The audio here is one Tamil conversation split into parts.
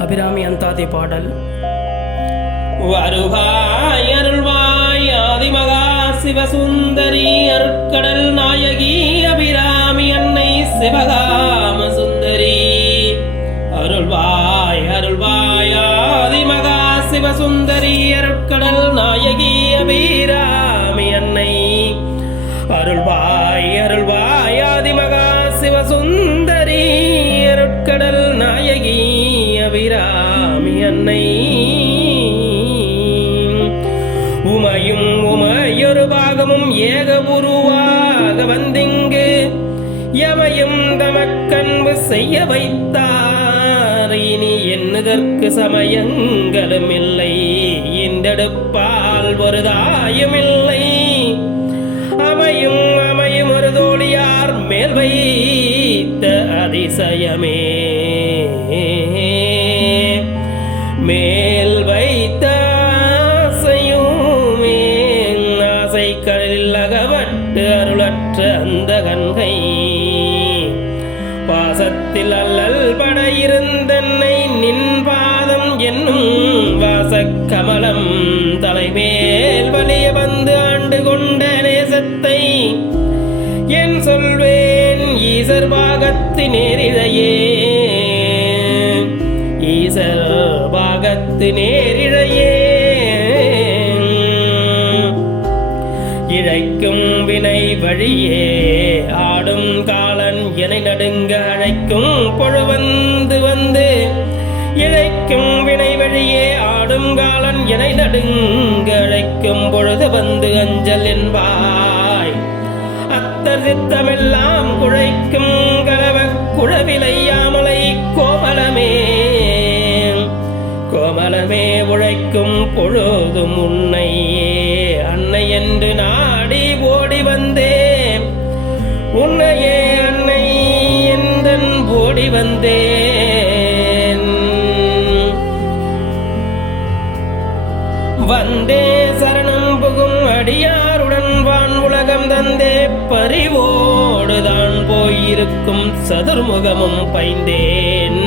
அபிராமி அந்தாதி பாடல். வருவாய் அருள்வாய் ஆதிமகா சிவசுந்தரி அருட்கடல் நாயகி அபிராமி அன்னை சிவகாம சுந்தரி. அருள்வாய் அருள்வாய் ஆதிமகா சிவசுந்தரி அருட்கடல் நாயகி அபிராமி அன்னை. அருள்வாய் அருள்வாய் தன்னை உமையும் உமையொரு பாகமும் ஏக உருவாக வந்திங்கு. எவையும் தமக்கன்பு செய்ய வைத்தார். இனி என்னதற்கு சமயங்களும் இல்லை. இந்தெடுப்பால் ஒரு தாயும் இல்லை. அமையும் அமையும் ஒரு தோழியார் மேல் வைத்த அதிசயமே. கண்டு அருளற்ற அந்த கண்கை பாசத்தில் அல்லல் பட இருந்தன்னை நின் பாதம் என்னும் வாசக்கமலம். தலைமேல் வலிய வந்து ஆண்டு கொண்ட நேசத்தை என் சொல்வேன் ஈசர் பாகத்து நேரிழையே ஈசர் பாகத்து நேரிழையே வினை வழியே ஆடும் காலன் என நடுங்க அழைக்கும் பொழுவந்து வந்து இழைக்கும் வினை வழியே ஆடும் காலன் என நடுங்க அழைக்கும் பொழுது வந்து அஞ்சல் என்பாய். அத்தர் சித்தமெல்லாம் குழைக்கும் கலவ குழவிலையாமலை கோமலமே. கோமலமே உழைக்கும் பொழுதும் உன்னையே அன்னை என்று நான் பறிவோடுதான் போயிருக்கும் சதுர்முகமும் பைந்தேன்.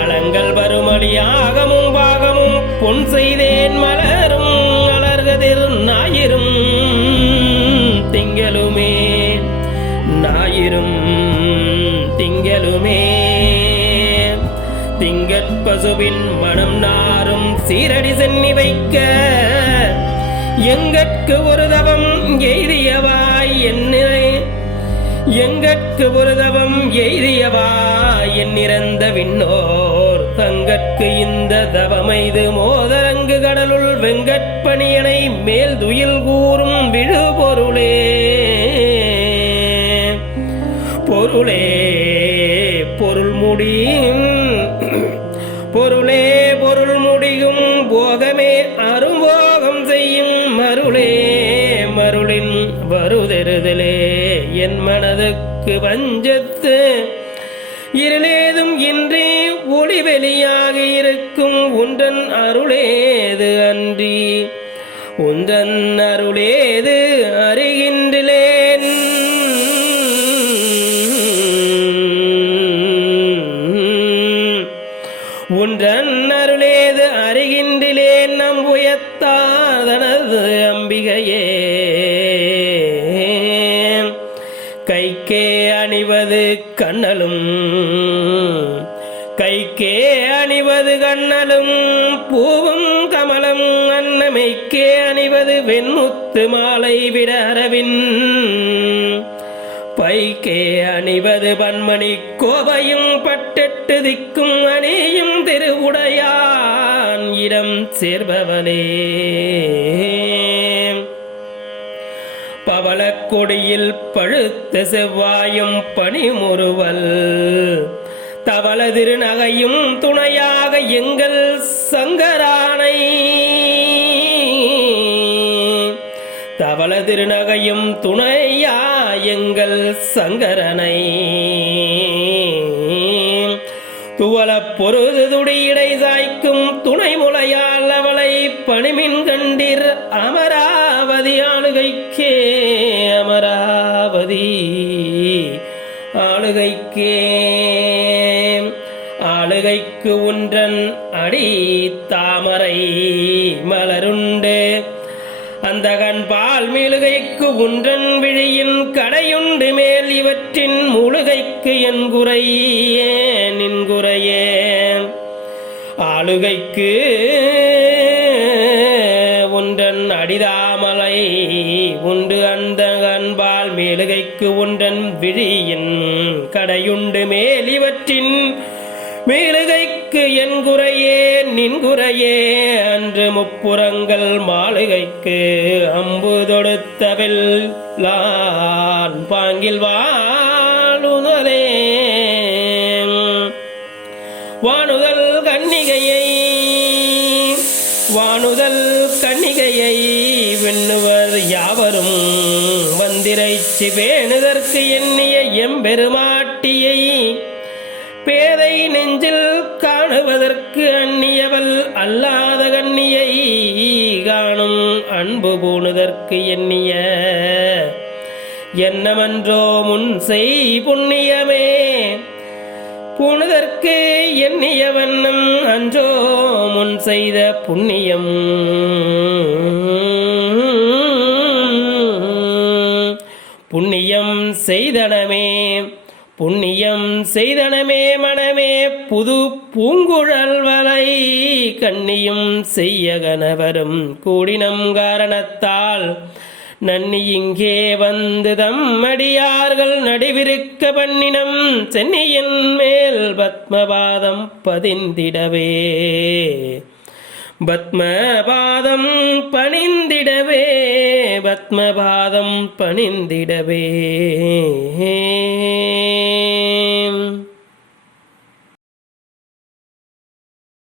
அலங்கள் வருமடியாகமும் பாகமும் பொன் செய்தேன் மலரும் அலர்கதிர் ஞாயிறும் திங்களுமே ஞாயிறும் திங்களுமே. திங்கற்பசுவின் மனம் நாரும் சீரடி சென்னி வைக்க எங்கட்கு ஒரு தவம் என்ன எங்கட்கு புரதவம் எய்தியவா? என்னிறந்த விண்ணோர் தங்கட்கு இந்த தவமைது மோதரங்கு கடலுள் வெங்கட்பணியனை மேல் துயில் கூறும் விழுபொருளே பொருளே. பொருள் முடியும். பொருளே பொருள் முடியும். போகமே ஆ மனதுக்கு வஞ்சத்து. இருளேதும் இன்றி ஒளி வெளியாக இருக்கும் உன்றன் அருளேது அன்றி. உன்றன் அருளேது அறிகின்றேன். உன்றன் அருளேது அறிகின்றிலேன் நம் உயர்த்தாதனது அம்பிகையே. அணிவது கண்ணலும். கைக்கே அணிவது கண்ணலும் பூவும் கமலம் அன்னமைக்கே அணிவது வெண்முத்து மாலை விட அரவின். பைக்கே அணிவது பன்மணி கோபையும் பட்டெட்டு திக்கும் அணியும் திருவுடையான். இடம் சேர்பவனே. பவளக்கொடியில் பழுத்த செவ்வாயும் பனிமுறுவல் தவள திருநகையும் துணையாக எங்கள் சங்கரானை. தவள திருநகையும் துணையா எங்கள் சங்கரனை. துவல பொருது துடியடை சாய்க்கும் துணை முளையால் அவளை பணிமின் கண்டீர் அமராவதி ஆளுகைக்கே அமராவதி ஆளுகைக்கே. ஆளுகைக்கு ஒன்றன் அடி தாமரை மலருண்டு. அந்த கண்பால் மீளுகைக்கு ஒன்றன் விழியின் கடையுண்டு மேல் இவற்றின் முழுகைக்கு என் குறையே நின் குறையே. ஆளுகைக்கு உன்றன் அடிதாமலை உண்டு அந்த அன்பால் மேலுகைக்கு உண்டன் விழியின் கடையுண்டு மேல் இவற்றின் மேலுகைக்கு என் குறையே நின் குறையே. அன்று முப்புறங்கள் மாளிகைக்கு அம்பு தொடுத்தவில் லான் பாங்கில் வாழுதலே. வானுதல் கன்னிகையை விண்ணுவர் யாவரும் வந்திரைச்சி பேணுதற்கு எண்ணிய எம்பெருமாட்டியை பேதை நெஞ்சில் காணுவதற்கு அந்நியவள் அல்லாத கண்ணியை காணும் அன்பு பூணுதற்கு எண்ணிய என்னமன்றோ முன் செய் புண்ணியமே. புனிதற்கு எண்ணிய வண்ணம் அன்றோ முன் செய்த புண்ணியம். புண்ணியம் செய்தனமே புண்ணியம் செய்தனமே மனமே புது பூங்குழல் வலை கண்ணியும் செய்ய கணவரும் கூடினம் காரணத்தால் நன்னி இங்கே வந்து தம்மடியார்கள் நடிவிருக்க பண்ணினம் சென்னியின் மேல் பத்மபாதம் பதிந்திடவே. பத்மபாதம் பணிந்திடவே பத்மபாதம் பணிந்திடவே.